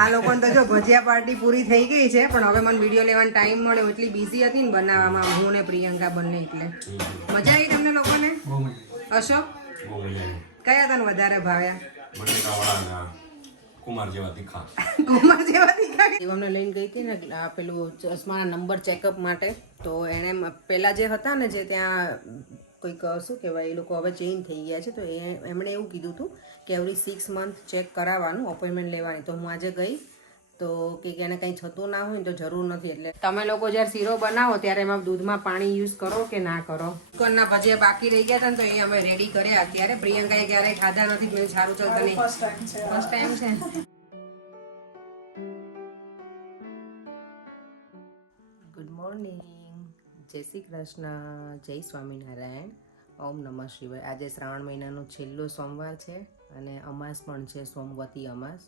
આ લોકોને તો જો ભજીયા પાર્ટી પૂરી થઈ ગઈ છે, પણ હવે મને વિડીયો લેવાનો ટાઈમ મળ્યો, એટલી બિઝી હતી ને બનાવવામાં હું ને પ્રિયંકા બંને. એટલે મજા આવી તમને લોકોને? અશોક કયા તને વધારે ભાવ્યા? કુમાર જેવા તીખા. અમને લઈને ગઈ હતી ને પેલું ચશ્માના નંબર ચેકઅપ માટે. તો એને પેલા જે હતા ને જે ત્યાં કોઈક શું કહેવાય, એ લોકો હવે ચેન્જ થઈ ગયા છે. તો એમણે એવું કીધું હતું કે એવરી 6 મંથ ચેક કરાવવાનું, અપોઇન્ટમેન્ટ લેવાની. તો હું આજે ગઈ તો કે એને કંઈ થતું ના હોય ને તો જરૂર નથી. એટલે તમે લોકો જ્યારે શીરો બનાવો ત્યારે એમાં દૂધમાં પાણી યુઝ કરો કે ના કરો? ચિકનના ભજીયા બાકી રહી ગયા હતા ને તો એ અમે રેડી કર્યા. અત્યારે પ્રિયંકાએ ક્યારેય ખાધા નથી. મેં સારું ચાલતા નહીં, ફર્સ્ટ ટાઈમ છે. ગુડ મોર્નિંગ, જય શ્રી કૃષ્ણ, જય સ્વામિનારાયણ, ઓમ નમઃ શિવાય. આજે શ્રાવણ મહિનાનો છેલ્લો સોમવાર છે અને અમાસ પણ છે, સોમવતી અમાસ.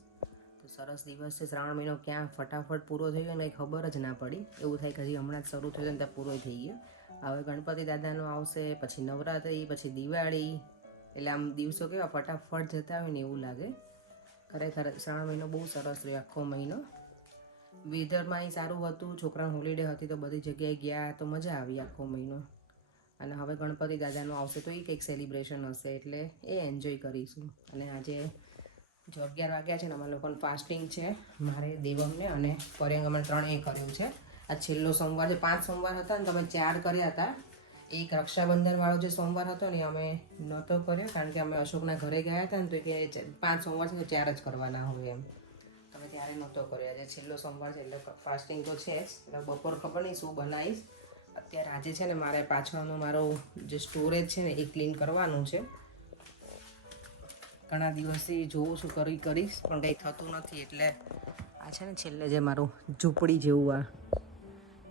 તો સરસ દિવસ છે. શ્રાવણ મહિનો ક્યાં ફટાફટ પૂરો થઈ ગયો ને કંઈ ખબર જ ના પડી. એવું થાય કે હજી હમણાં જ શરૂ થયો ને ત્યાં પૂરો થઈ ગયો. હવે ગણપતિ દાદાનો આવશે, પછી નવરાત્રિ, પછી દિવાળી. એટલે આમ દિવસો કેવા ફટાફટ જતા હોય ને એવું લાગે. ખરેખર શ્રાવણ મહિનો બહુ સરસ રહ્યો, આખો મહિનો. વેધરમાં સારું હતું, છોકરાને હોલિડે હતી તો બધી જગ્યાએ ગયા તો મજા આવી આખો મહિનો. અને હવે ગણપતિ દાદાનું આવશે તો એ કંઈક સેલિબ્રેશન હશે એટલે એ એન્જોય કરીશું. અને આજે જો 11 વાગ્યા છે ને અમારા લોકોને ફાસ્ટિંગ છે, મારે દેવમને અને પર્યંગ અમે 3 કર્યું છે. આ છેલ્લો સોમવાર છે. 5 સોમવાર હતા ને તમે 4 કર્યા હતા. એક રક્ષાબંધન વાળો જે સોમવાર હતો ને અમે નહોતો કર્યો, કારણ કે અમે અશોકના ઘરે ગયા હતા ને તો કે 5 સોમવાર છે તો 4 જ કરવાના હોય એમ. તમે ત્યારે નહોતો કર્યો. આજે છેલ્લો સોમવાર છે એટલે ફાસ્ટિંગ તો છે જ. એટલે બપોર ખબર નહીં શું બનાવીશ. અત્યારે આજે છે ને મારે પાછળનો મારો જે સ્ટોરેજ છે ને એ ક્લીન કરવાનું છે. ઘણા દિવસથી જોઉં છું કરીશ પણ કંઈ થતું નથી. એટલે આ છે ને છેલ્લે જે મારું ઝૂંપડી જેવું આ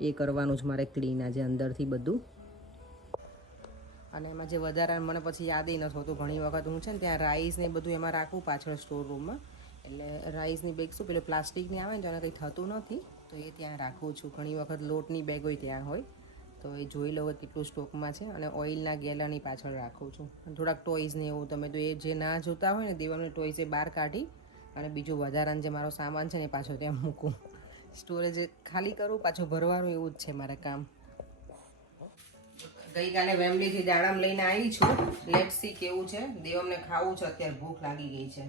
એ કરવાનું છે મારે ક્લીન આજે અંદરથી બધું. અને એમાં જે વધારે મને પછી યાદ નથી હોતું. ઘણી વખત હું છે ને ત્યાં રાઈસ ને બધું એમાં રાખું પાછળ સ્ટોર રૂમમાં. એટલે રાઈસની બેગ શું પેલું પ્લાસ્ટિકની આવે ને તો એને કંઈ થતું નથી તો એ ત્યાં રાખું છું. ઘણી વખત લોટની બેગ હોય ત્યાં હોય તો એ જોઈ લો કેટલું સ્ટોકમાં છે. અને ઓઇલના ગેલનની પાછળ રાખું છું. થોડાક ટોયઝ ને એવું તમે તો એ જે ના જોતા હોય ને દેવાને ટોયઝ એ બહાર કાઢી અને બીજું વધારાનું જે મારો સામાન છે ને એ પાછો ત્યાં મૂકું. સ્ટોરેજ ખાલી કરું પાછું ભરવાનું, એવું જ છે મારે કામ. ગઈકાલે વેમલીથી દાડમ લઈને આવી છું. લેટ્સ સી કેવું છે. દેવમને ખાવું છે, અત્યારે ભૂખ લાગી ગઈ છે.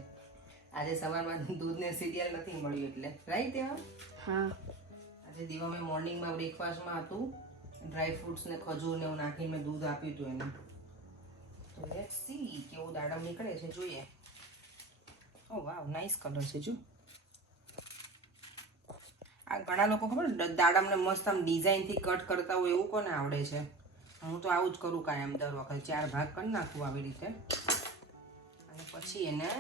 આજે સવારમાં દૂધને સિરિયલ નથી મળ્યું એટલે રાઈટ દેવા? હા. આજે દેવા મેં મોર્નિંગમાં બ્રેકફાસ્ટમાં હતું ડ્રાય ફ્રૂટ્સ ને ખજૂર ને એવું નાખીને મેં દૂધ આપ્યું હતું એને. તો લેટ્સ સી કેવું દાડમ નીકળે છે, જોઈએ. ઓ વાવ, નાઇસ કલર છે જો. આ ઘણા લોકો ખબર દાડમને મસ્ત આમ ડિઝાઇનથી કટ કરતા હોય એવું કોને આવડે છે? હું તો આવું જ કરું કાયમ, દર વખત 4 ભાગ કરી નાખું આવી રીતે. અને પછી એને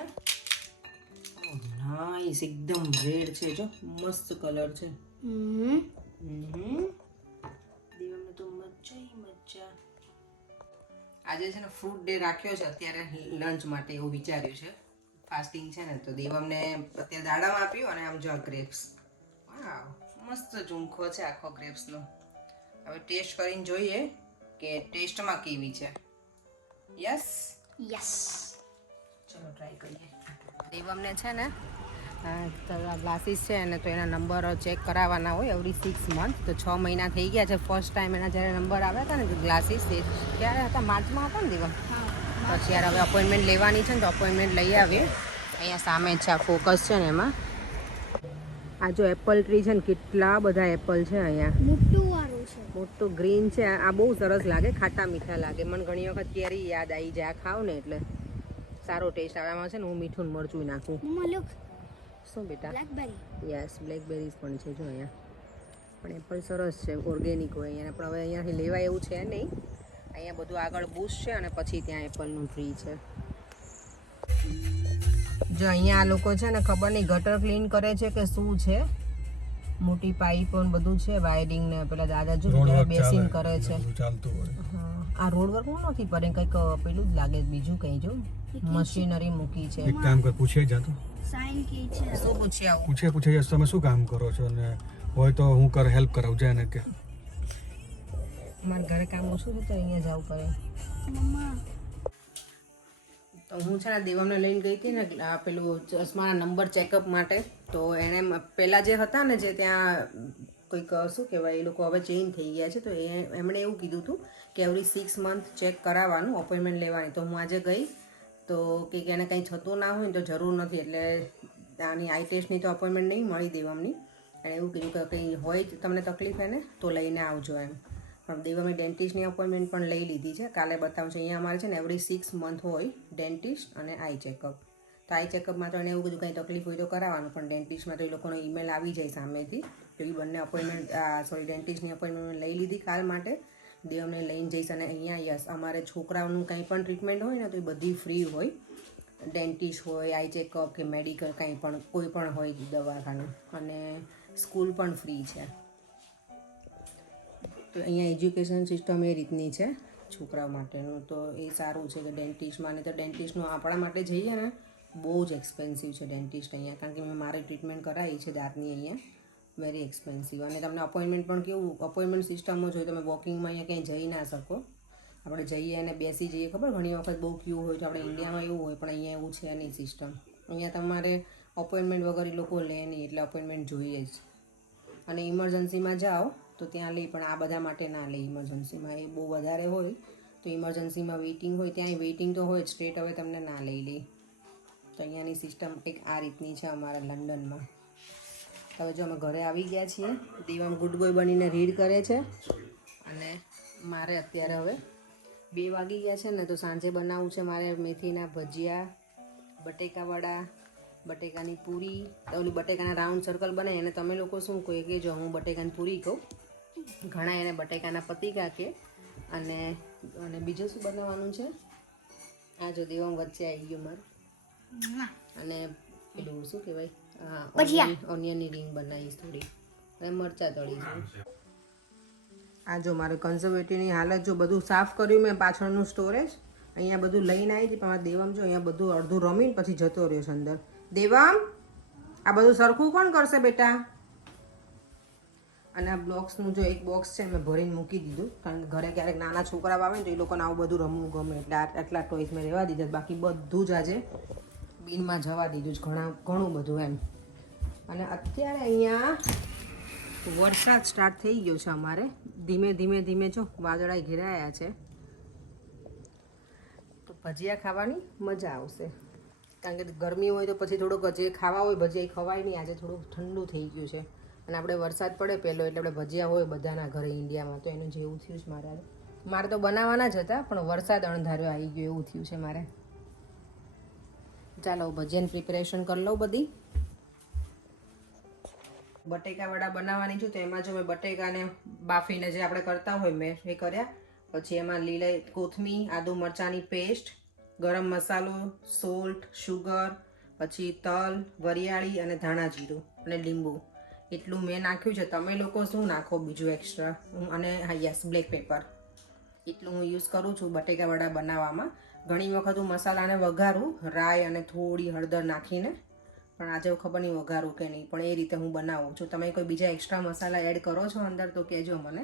નાઈસ એકદમ રેડ છે જો, મસ્ત કલર છે. દેવમને તો મજા. આજે છે ને ફ્રૂટ ડે રાખ્યો છે અત્યારે લંચ માટે, એવું વિચાર્યું છે. ફાસ્ટિંગ છે ને તો દેવમને અત્યારે દાડમ આપ્યું અને આમ જો ગ્રેપ્સ. વાવ, મસ્ત ઝુમખો છે આખો ગ્રેપ્સનો. હવે ટેસ્ટ કરીને જોઈએ કે ટેસ્ટમાં કેવી છે. યસ ચલો ટ્રાય કરીએ. દેવમને છે ને ગ્લાસીસ છે ને તો એના નંબર ચેક કરાવવાના હોય એવરી 6 મંથ. તો 6 મહિના થઈ ગયા છે. ફર્સ્ટ ટાઈમ એના જ્યારે નંબર આવ્યા હતા ને ગ્લાસીસ એ ક્યારે હતા? માર્ચમાં હતા ને દેવા? પછી યાર હવે અપોઇન્ટમેન્ટ લેવાની છે ને તો અપોઇન્ટમેન્ટ લઈ આવીએ. અહીંયા સામે છે આ ફોકસ છે ને એમાં. આ જો એપલ ટ્રી છે ને કેટલા બધા એપલ છે અહીંયા. મોટું વાળું છે, મોટું ગ્રીન છે. આ બહુ સરસ લાગે, ખાટા મીઠા લાગે. મને ઘણી વખત કેરી યાદ આવી જાય ખાવ ને એટલે સારો ટેસ્ટ આવે. આમાં છે ને હું મીઠું મરચું નાખું. શું બેટા? બ્લેકબેરી. યસ, બ્લેકબેરીઝ પણ છે જો અહીંયા. પણ એપલ સરસ છે, ઓર્ગેનિક હોય અહીંયા. પણ હવે અહીંયાથી લેવાય એવું છે નહીં. અહીંયા બધું આગળ બુશ છે અને પછી ત્યાં એપલનું ટ્રી છે. જો અહીંયા આ લોકો છે ને ખબર નહીં ગટર ક્લીન કરે છે કે શું છે. મોટી પાઇપ ને બધું છે, વાયરિંગ ને પેલા દાદા જો બેસીને કરે છે. આ રોડ વર્ક નથી પર કંઈક પેલું જ લાગે, બીજું કંઈ જો મશીનરી મૂકી છે. એક કામ કર, પૂછે જા તો સાઈન કી છે. શું પૂછે આવું? પૂછે જા તમે શું કામ કરો છો ને હોય તો હું હેલ્પ કરાવું જાય ને કે મારા ઘરે કામ ઓછું છે તો અહીંયા જવું પડે. મમ્મા તો હું છે ને દેવમને લઈને ગઈ હતી ને આ પેલું ચશ્માના નંબર ચેકઅપ માટે. તો એણે પહેલાં જે હતા ને જે ત્યાં કોઈક શું કહેવાય એ લોકો હવે ચેન્જ થઈ ગયા છે. તો એમણે એવું કીધું હતું કે એવરી 6 મંથ ચેક કરાવવાનું, અપોઇન્ટમેન્ટ લેવાની. તો હું આજે ગઈ તો કે એને કંઈ થતું ના હોય ને તો જરૂર નથી, એટલે આની આઈ ટેસ્ટની તો અપોઇન્ટમેન્ટ નહીં મળી દેવમની. એણે એવું કીધું કે કંઈ હોય તમને તકલીફ એને તો લઈને આવજો એમ. પણ દેવમે ડેન્ટિસ્ટની અપોઇન્ટમેન્ટ પણ લઈ લીધી છે, કાલે બતાવશે. અહીંયા અમારે છે ને એવરી 6 મંથ હોય ડેન્ટિસ્ટ અને આઈ ચેકઅપ. તો આઈ ચેકઅપમાં તો એને એવું કીધું કંઈ તકલીફ હોય તો કરાવવાનું, પણ ડેન્ટિસ્ટમાં તો એ લોકોનો ઈમેલ આવી જાય સામેથી. તો એ બંને અપોઇન્ટમેન્ટ ડેન્ટિસ્ટની અપોઇન્ટમેન્ટ લઈ લીધી કાલ માટે. દેવમને લઈને જઈશ. અને અહીંયા યસ અમારે છોકરાઓનું કંઈ પણ ટ્રીટમેન્ટ હોય ને તો એ બધી ફ્રી હોય. ડેન્ટિસ્ટ હોય, આઈ ચેકઅપ કે મેડિકલ કંઈ પણ કોઈ પણ હોય દવાખાનું, અને સ્કૂલ પણ ફ્રી છે. તો અહીંયા એજ્યુકેશન સિસ્ટમ એ રીતની છે છોકરાઓ માટેનું. તો એ સારું છે કે ડેન્ટિસ્ટમાં, ને તો ડેન્ટિસ્ટનું આપણા માટે જઈએ ને બહુ જ એક્સપેન્સિવ છે ડેન્ટિસ્ટ અહીંયા. કારણ કે મેં મારી ટ્રીટમેન્ટ કરાવી છે દાંતની અહીંયા, વેરી એક્સપેન્સિવ. અને તમને અપોઇન્ટમેન્ટ પણ કેવું અપોઇન્ટમેન્ટ સિસ્ટમમાં જોઈએ, તમે વોકિંગમાં અહીંયા ક્યાંય જઈ ના શકો. આપણે જઈએ અને બેસી જઈએ, ખબર ઘણી વખત બહુ ક્યુ હોય તો આપણે ઇન્ડિયામાં એવું હોય, પણ અહીંયા એવું છે નહીં સિસ્ટમ. અહીંયા તમારે અપોઇન્ટમેન્ટ વગર એ લોકો લે નહીં, એટલે અપોઇન્ટમેન્ટ જોઈએ જ. અને ઇમરજન્સીમાં જાઓ તો ત્યાં લે, પણ આ બધા માટે ના લે. ઇમરજન્સીમાં એ બહુ વધારે હોય તો ઇમરજન્સીમાં વેઇટિંગ હોય, ત્યાં વેઇટિંગ તો હોય જ, સ્ટ્રેટ હવે તમને ના લઈ લે. તો અહીંયાની સિસ્ટમ કંઈક આ રીતની છે અમારા લંડનમાં. હવે જો અમે ઘરે આવી ગયા છીએ. દેવમ ગુડ બોય બનીને રીડ કરે છે. અને મારે અત્યારે હવે 2 વાગી ગયા છે ને, તો સાંજે બનાવવું છે મારે મેથીના ભજીયા, બટેકાવડા, બટેકાની પૂરી. તો ઓલી બટેકાના રાઉન્ડ સર્કલ બને એને તમે લોકો શું કહો કે જો હું બટેકાની પૂરી કહું, ઘણા એને બટેકાના પતીકા કે. અને બીજું શું બનાવવાનું છે? આ જો દેવમ વચ્ચે આવી ગયું મારે. અને પેલું શું કહેવાય ઓનિયનની રીંગ બનાવીશ થોડી, અને મરચાં તળીશું. આ જો મારે કન્ઝર્વેટિવની હાલત જો, બધું સાફ કર્યું મેં પાછળનું સ્ટોરેજ. અહીંયા બધું લઈને આવી હતી, પણ આ દેવમ જો અહીંયા બધું અડધું રમીને પછી જતો રહ્યો છે અંદર. દેવમ આ બધું સરખું કોણ કરશે બેટા? અને આ બ્લોક્સનું જો એક બોક્સ છે મેં ભરીને મૂકી દીધું, કારણ કે ઘરે ક્યારેક નાના છોકરાઓ આવે ને તો એ લોકોને આવું બધું રમવું ગમે, એટલે આટલા ટોયસ મેં રહેવા દીધા. બાકી બધું જ આજે બિનમાં જવા દીધું જ, ઘણું બધું એમ. અને અત્યારે અહીંયા વરસાદ સ્ટાર્ટ થઈ ગયો છે અમારે, ધીમે ધીમે જો વાદળાઈ ઘેરાયા છે. તો ભજીયા ખાવાની મજા આવશે, કારણ કે ગરમી હોય તો પછી થોડુંક જે ખાવા હોય ભજીયા ખવાય નહીં. આજે થોડુંક ઠંડુ થઈ ગયું છે, અને આપણે વરસાદ પડે પહેલો એટલે આપણે ભજીયા હોય બધાના ઘરે ઇન્ડિયામાં, તો એનું જેવું થયું છે મારે તો બનાવવાના જ હતા, પણ વરસાદ અણધાર્યો આવી ગયો એવું થયું છે મારે. ચાલો ભજીયાની પ્રિપેરેશન કરી લઉં બધી. બટેકા વડા બનાવવાની છું, તો એમાં જો મેં બટેકાને બાફીને જે આપણે કરતા હોય મેં એ કર્યા. પછી એમાં લીલા કોથમીર, આદુ મરચાંની પેસ્ટ, ગરમ મસાલો, સોલ્ટ, શુગર, પછી તલ, વરિયાળી અને ધાણા જીરું અને લીંબુ, એટલું મેં નાખ્યું છે. તમે લોકો શું નાખો બીજું એક્સ્ટ્રા? અને હા યસ, બ્લેક પેપર, એટલું હું યુઝ કરું છું બટેકા વડા બનાવવામાં. ઘણી વખત હું મસાલાને વઘારું રાઈ અને થોડી હળદર નાખીને, પણ આજે ખબર નહીં વઘારું કે નહીં, પણ એ રીતે હું બનાવું છું. તમે કોઈ બીજા એક્સ્ટ્રા મસાલા એડ કરો છો અંદર તો કહેજો મને.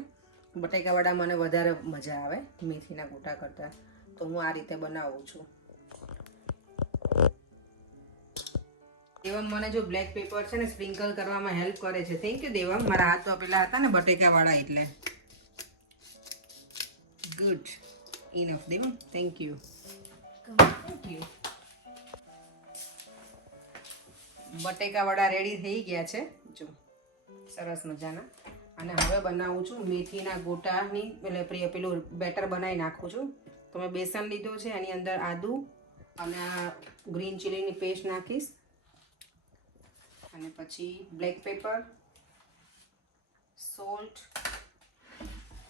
બટેકા વડા મને વધારે મજા આવે મેથીના ગોટા કરતાં, તો હું આ રીતે બનાવું છું. દેવમ મને જો બ્લેક પેપર છે ને સ્પ્રિંકલ કરવામાં હેલ્પ કરે છે. Thank you Devam. મારા હાથ તો પેલા હતા ને બટેકા વાળા, એટલે good enough Devam. Thank you. બટેકા વડા રેડી થઈ ગયા છે જો, સરસ મજાના. અને હવે બનાવું છું મેથીના ગોટાની, એટલે પેલું બેટર બનાવી નાખું છું. તો મેં બેસન લીધો છે, એની અંદર આદુ અને આ ગ્રીન ચીલીની પેસ્ટ નાખીશ, અને પછી બ્લેક પેપર, સોલ્ટ,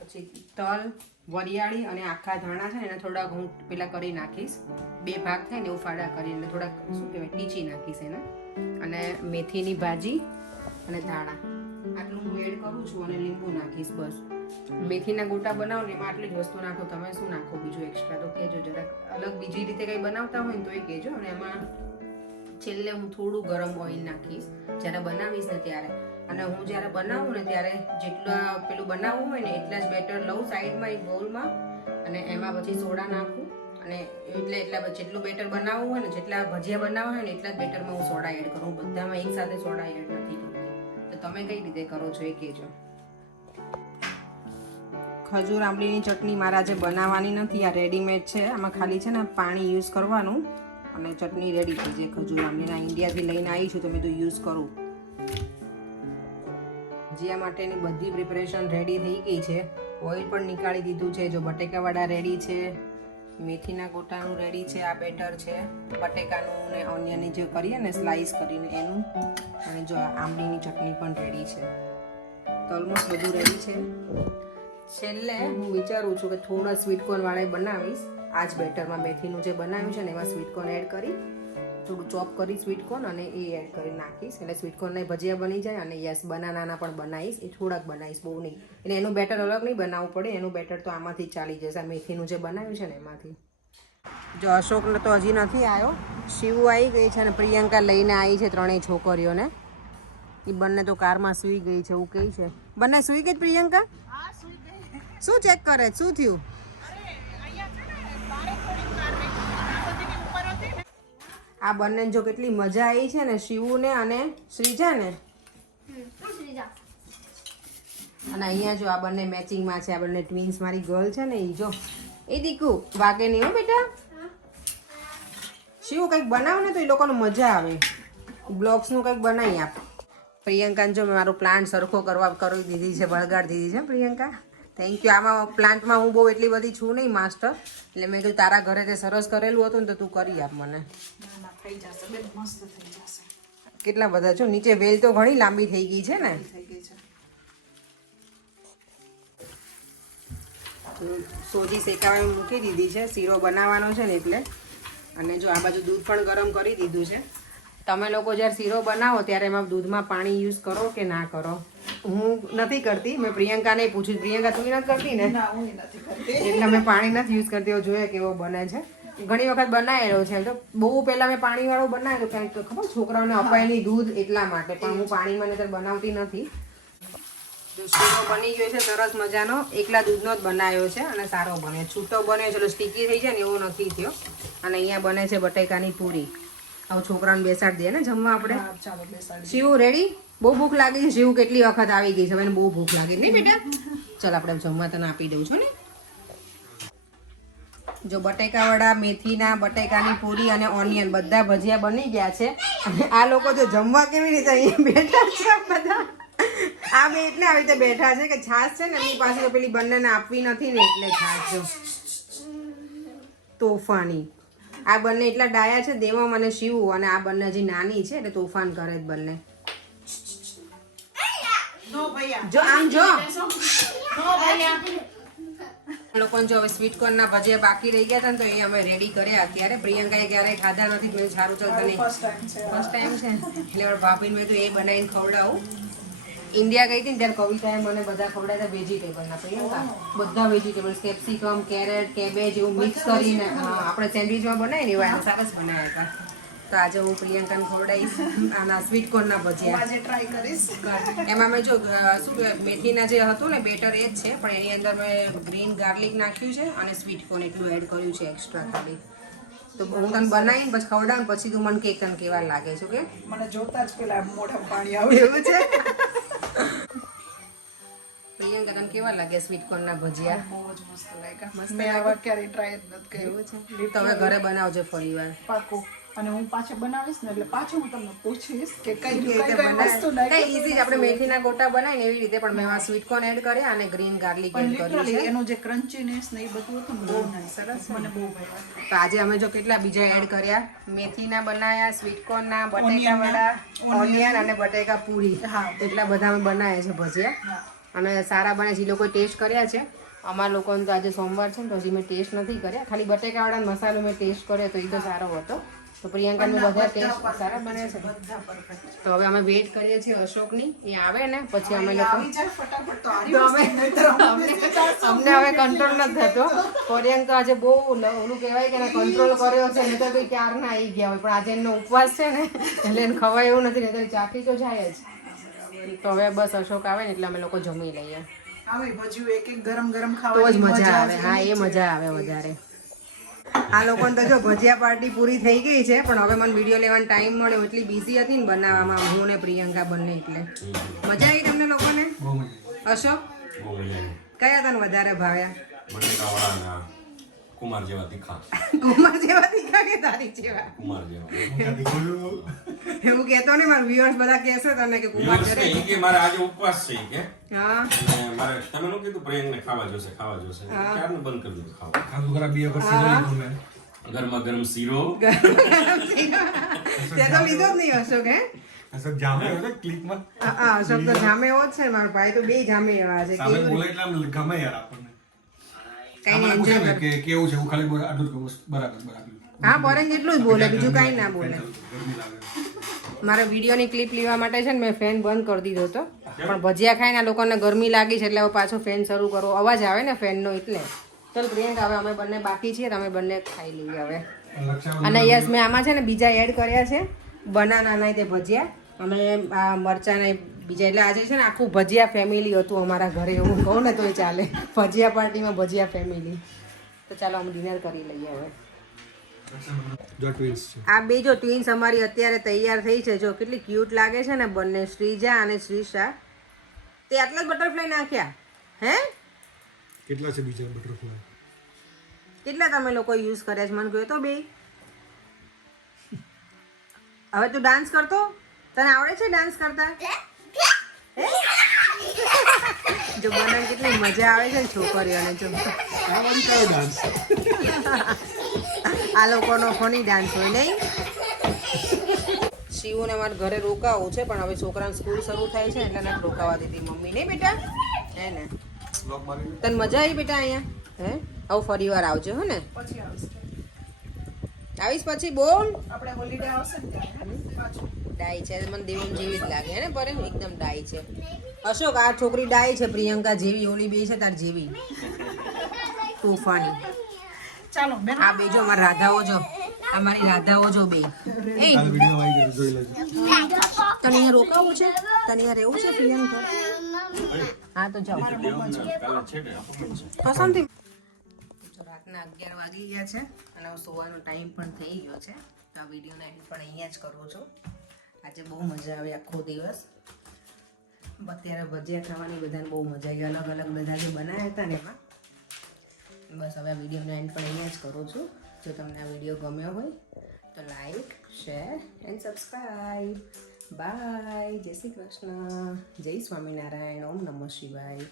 પછી તલ, વરિયાળી અને આખા ધાણા છે ને એને થોડાક હું પેલા કરી નાખીશ, 2 ભાગ થાય ને એવું ફાડા કરીને થોડાક શું કહેવાય ટીચી નાખીશ એને. અને મેથીની ભાજી અને ધાણા આટલું હું એડ કરું છું, અને લીંબુ નાખીશ બસ. મેથીના ગોટા બનાવો ને એમાં આટલી જ વસ્તુ નાખો. તમે શું નાખો બીજું એક્સ્ટ્રા તો કહેજો, જરાક અલગ બીજી રીતે કંઈ બનાવતા હોય ને તો એ કહેજો. અને એમાં છેલ્લે હું થોડું ગરમ ઓઇલ નાખીશ જ્યારે બનાવીશ ને ત્યારે. અને હું જ્યારે બનાવું ને ત્યારે જેટલા પેલું બનાવવું હોય ને એટલા જ બેટર લઉં સાઈડમાં એક બાઉલમાં, અને એમાં પછી સોડા નાખું અને એટલે જેટલું બેટર બનાવવું હોય ને, જેટલા ભજીયા બનાવવા હોય ને એટલા જ બેટરમાં હું સોડા એડ કરું. બધામાં એક સાથે સોડા એડ નથી કરતી. તો તમે કઈ રીતે કરો છો એ કહેજો. ખજૂર આંબલીની ચટણી મારા જે બનાવવાની નથી, આ રેડીમેડ છે. આમાં ખાલી છે ને પાણી યુઝ કરવાનું અને ચટણી રેડી થઈ જાય. ખજૂર આંબલીના ઇન્ડિયાથી લઈને આવી છું તો મેં તો યુઝ કરું. ભજીયા માટેની બધી પ્રિપરેશન રેડી થઈ ગઈ છે. ઓઇલ પણ નીકાળી દીધું છે. જો બટેકાવાળા રેડી છે, મેથીના ગોટાનું રેડી છે, આ બેટર છે બટેકાનું ને ઓનિયનની જે કરીએ ને સ્લાઈસ કરીને એનું, અને જો આંબલીની ચટણી પણ રેડી છે. તો ઓલમોસ્ટ બધું રેડી છે. છેલ્લે હું વિચારું છું કે થોડા સ્વીટકોર્ન વાળા બનાવીશ. આ જ બેટરમાં મેથીનું જે બનાવ્યું છે ને એમાં સ્વીટકોર્ન એડ કરી, થોડું ચોપ કરી સ્વીટકોર્ન અને એ એડ કરી નાખીશ. એટલે સ્વીટકોર્નના ભજીયા બની જાય. અને યસ, બનાનાના પણ બનાવીશ. એ થોડાક બનાવીશ, બહુ નહીં. એટલે એનું બેટર અલગ નહીં બનાવવું પડે. એનું બેટર તો આમાંથી જ ચાલી જશે. આ મેથીનું જે બનાવ્યું છે ને એમાંથી. જો અશોકને તો હજી નથી આવ્યો. શિવ આવી ગઈ છે અને પ્રિયંકા લઈને આવી છે ત્રણેય છોકરીઓને. એ બંને તો કારમાં સૂઈ ગઈ છે એવું કહે છે. બંને સૂઈ ગઈ પ્રિયંકા? શું ચેક કરે? શું થયું? આ બંને જો કેટલી મજા આવી છે ને, શિવુને અને શ્રીજાને. અને અહીંયા જો આ બંને મેચિંગમાં છે. આ બંને ટ્વિન્સ મારી ગર્લ છે ને એ જો. એ દીકુ વાગે નહીં હો બેટા. શિવ કંઈક બનાવ ને તો એ લોકોને મજા આવે. બ્લોગ્સનું કંઈક બનાવી આપ. પ્રિયંકાને જો મેં મારો પ્લાન્ટ સરખો કરી દીધી છે, બળગાડી દીધી છે પ્રિયંકા. Thank you. આમાં પ્લાન્ટમાં હું બહુ એટલી બધી છું નહીં માસ્ટર, એટલે મેં કીધું તારા ઘરે તે સરસ કરેલું હતું ને તો તું કરી આપ મને. કેટલા બધા છો નીચે. વેલ તો ઘણી લાંબી થઈ ગઈ છે ને. સોજી શેકાવા મૂકી દીધી છે. શીરો બનાવવાનો છે ને એટલે. અને જો આ બાજુ દૂધ પણ ગરમ કરી દીધું છે. તમે લોકો જ્યારે શીરો બનાવો ત્યારે એમાં દૂધમાં પાણી યુઝ કરો કે ના કરો? હું નથી કરતી. મેં પ્રિયંકાને પૂછ્યું. પ્રિયંકા તું નથી કરતી ને? એટલે મેં પાણી નથી યુઝ કરતી. જોઈએ કેવો બને છે. ઘણી વખત બનાવેલો છે. તો બહુ પહેલાં મેં પાણીવાળું બનાવેલું, કારણ કે ખબર છોકરાઓને અપાય નહીં દૂધ એટલા માટે. પણ હું પાણીમાં નહીંતર બનાવતી નથી. શીરો બની ગયો છે સરસ મજાનો. એકલા દૂધનો જ બનાવ્યો છે અને સારો બને. છૂટો બને ચલો સ્ટીકી થઈ જાય ને એવો નથી થયો. અને અહીંયા બને છે બટેકાની પૂરી. હવે છોકરાને બેસાડી દે ને જમવા આપણે. શિવ રેડી? બહુ ભૂખ લાગી છે. શિવ કેટલી વખત આવી ગઈ છે, હવે બહુ ભૂખ લાગી નહીં બેટા? ચાલ આપણે જમવા તને આપી દઉં છું ને. જો બટેકાવાળા, મેથીના, બટેકાની પૂરી અને ઓનિયન બધા ભજીયા બની ગયા છે. અને આ લોકો જો જમવા કેવી રીતે અહીંયા બેઠા છે બધા. આ બે એટલે આવી રીતે બેઠા છે કે છાશ છે ને એમની પાસે તો પેલી બંનેને આપવી નથી ને એટલે છાશ. જો તોફાની આ બંને એટલા ડાયા છે, દેવમ અને શિવ. અને આ બંને હજી નાની છે એટલે તોફાન કરે જ બંને. જો આમ જો લોકોને જો હવે સ્વીટકોર્નના ભજીયા બાકી રહી ગયા હતા ને તો એ અમે રેડી કર્યા અત્યારે. પ્રિયંકાએ ક્યારેય ખાધા નથી. મેં સારું ચાલતા નહીં, ફર્સ્ટ ટાઈમ છે એટલે ભાભીને મેં તો એ બનાવીને ખવડાવું. ઇન્ડિયા ગઈ હતી ને ત્યારે કવિતાએ મને બધા ખવડાવ્યા વેજીટેબલના. પ્રિયંકા બધા વેજીટેબલ્સ, કેપ્સિકમ, કેરેટ, કેબેજ એવું મિક્સ કરીને આપણે સેન્ડવિચમાં બનાવીએ ને એવા સરસ બનાવ્યા હતા. તો આજે હું પ્રિયંકાને ખવડાવીશ આના સ્વીટકોર્નના ભજીયા. આજે ટ્રાય કરીશ. એમાં મેં જો શું કહેવાય મેથીના જે હતું ને બેટર એ જ છે, પણ એની અંદર મેં ગ્રીન ગાર્લિક નાખ્યું છે અને સ્વીટકોર્ન એટલું એડ કર્યું છે એક્સ્ટ્રા ખાલી. તો હું તને બનાવીને પછી ખવડાવું પછી તું મને કેક તને કેવા લાગે છે કે મને જોતા જ પેલા મોઢા પાણી આવે એવું છે. પ્રિયંકા તને કેવા લાગે સ્વીટકોર્નના ભજીયા? બહુ જ મસ્ત લાગ્યા. મેં આવા ક્યારેય ટ્રાય જ નથી કર્યું. છે તો હવે ઘરે બનાવજો ફરી વાર. પાકું. અને હું પાછા બનાવીશ ને એટલે પાછું હું તમને પૂછીશ કે કઈ રીતે વસ્તુ બનાવે. કઈ ઈઝી જ આપણે મેથીના ગોટા બનાવીને એવી રીતે, પણ મેં આ સ્વીટકોર્ન એડ કર્યા અને ગ્રીન ગાર્લિક એડ કર્યું છે. એનું જે ક્રન્ચીનેસ ને એ બધું હતું બહુ સરસ. મને બહુ ભાવ્યું. તો આજે અમે જો કેટલા બીજા એડ કર્યા. મેથીના બનાવ્યા, સ્વીટકોર્નના, બટેકાવાળા, ઓનિયન અને બટેકા પૂરી. હા, એટલા બધા અમે બનાવ્યા છે ભજીયા. અને સારા બને છે. એ લોકોએ ટેસ્ટ કર્યા છે. અમારા લોકોને તો આજે સોમવાર છે ને તો હજી મેં ટેસ્ટ નથી કર્યા. ખાલી બટેકાવાળા મસાલો મેં ટેસ્ટ કર્યો તો એ તો સારો હતો. તો પ્રિયંકાનું બધા ટેસ્ટ સારા બને છે. તો હવે અમે વેઇટ કરીએ છીએ અશોકની. એ આવે ને પછી અમે લોકો અમને હવે કંટ્રોલ નથી થતો. પ્રિયંકા આજે બહુ ઓલું કહેવાય કે કંટ્રોલ કર્યો છે. નહીં તો કોઈ ક્યારના આવી ગયા હોય, પણ આજે એમનો ઉપવાસ છે ને એટલે એને ખવાય એવું નથી. નહીં તો ચાખી તો જાય જ. તો હવે બસ અશોક આવે ને એટલે અમે લોકો જમી લઈએ. આવે ભજીયું એક એક ગરમ ગરમ તો જ મજા આવે. હા, એ મજા આવે વધારે. આ લોકોને તો જો ભજીયા પાર્ટી પૂરી થઈ ગઈ છે, પણ હવે મને વિડીયો લેવાનો ટાઈમ મળ્યો, એટલી બિઝી હતી ને બનાવવામાં હું ને પ્રિયંકા બંને, એટલે મજા આવી તમને લોકોને? બહુ મજા અશોક બહુ મજા આવી. કયા તને વધારે ભાવ્યા? બટેકાવાળાના કુમાર જેવા તીખા. કુમાર જેવા તીખા કે તારી જેવા? કુમાર જેવા. એવું કહેતો ને, મારા વ્યુઅર્સ બધા કહેશે તને કે કુમાર દિવસ ઘરે. નહીં કે મારે આજે ઉપવાસ છે કે હા અને મારે તમે નું કીધું પ્રિયંકને ખાવા જોશે ક્યારનું બંધ કરી દીધું ખાવા. ખાધું ખરા 2 વખત સીધો લીધો મેં. ગરમા ગરમ શીરો. તે તો લીધો જ નહીં અશોક, હે? અસર જામે હોય ને ક્લિપમાં. હા અશોક તો જામે એવો જ છે, મારો ભાઈ તો બે જામે એવા છે. સામે કેવું? બોલે એટલે આમ ગમે યાર આપણને. કઈ આમાં નહીં, પૂછે enjoy ને કર. કે કેવું છે, હું ખાલી આટલું જ કહું, બરાબર બરાબર. હા પોરેન જેટલું જ બોલે, બીજું કાંઈ ના બોલે. ગરમી લાગે. મારે વિડીયોની ક્લિપ લેવા માટે છે ને મેં ફેન બંધ કરી દીધો હતો, પણ ભજીયા ખાઈને આ લોકોને ગરમી લાગી છે એટલે હવે પાછો ફેન શરૂ કરો, અવાજ આવે ને ફેનનો એટલે. ચાલ પ્રિયંકા, હવે અમે બંને બાકી છીએ, તમે બંને ખાઈ લઈએ હવે. રક્ષાબંધન અને યસ, મેં આમાં છે ને બીજા એડ કર્યા છે, બનાના તે ભજીયા, અમે આ મરચાં બીજા, એટલે આજે છે ને આખું ભજીયા ફેમિલી હતું અમારા ઘરે, હું કહું ને તોય ચાલે, ભજીયા પાર્ટીમાં ભજીયા ફેમિલી. તો ચાલો અમે ડિનર કરી લઈએ હવે. જો ટ્વિન્સ છે. આ બે જો ટ્વિન્સ અમારી અત્યારે તૈયાર થઈ છે, જો કેટલી ક્યુટ લાગે છે ને બંને, શ્રીજા અને શ્રીષા. તે આટલા જ બટરફ્લાય નાખ્યા હે? કેટલા છે બીજા બટરફ્લાય? કેટલા તમે લોકો યુઝ કર્યા છે મને કહો તો બે. હવે તું ડાન્સ કરતો, તને આવડે છે ડાન્સ કરતા? હે? જો મને કેટલી મજા આવે છે ને છોકરીઓને, જો આવાનું કયો ડાન્સ? આ લોકોનો ફની ડાન્સ હોય નહીં. શિવને મારા ઘરે રોકાવું છે, પણ હવે છોકરાને સ્કૂલ શરૂ થાય છે એટલે નથી રોકાવા દીધી મમ્મી. નહીં બેટા, હે ને? બ્લોક મારી. તને મજા આવી બેટા અહીંયા? હે, આવું ફરી વાર આવજો હો ને? પછી આવશે આવીશ પછી બોલ. આપણે હોલિડે આવશે ને ત્યારે પાછું. ડાય છે, મને દેવમ જેવી જ લાગે હે ને? પર એકદમ ડાય છે. અશોક, આ છોકરી ડાય છે, પ્રિયંકા જેવી, ઓલી બે છે તાર જેવી તોફાની. ચાલો બેન, આ બે જો અમારી રાધાઓ, જો અમારી રાધાઓ જો બે. એ કાલ વિડિયો આવી ગયો, જોઈ લેજો. તને અહીંયા રોકાવું છે? તને અહીંયા રહેવું છે પ્રિયંકા? હા તો જાઓ. પસંદથી તો રાતના 11 વાગી ગયા છે અને હવે સુવાનો ટાઈમ પણ થઈ ગયો છે, તો આ વિડીયોને એન્ડ પણ અહીંયા જ કરું છું. આજે બહુ મજા આવી આખો દિવસ. અત્યારે ભજીયા ખાવાની બધાને બહુ મજા આવી, અલગ અલગ બધા જે બનાવ્યા હતા ને એમાં. બસ હવે આ વિડીયોને એન્ડ પણ અહીંયા જ કરું છું. જો તમને આ વિડીયો ગમ્યો હોય તો like, share and subscribe. Bye. જય શ્રી કૃષ્ણ, જય સ્વામિનારાયણ, ઓમ નમઃ શિવાય.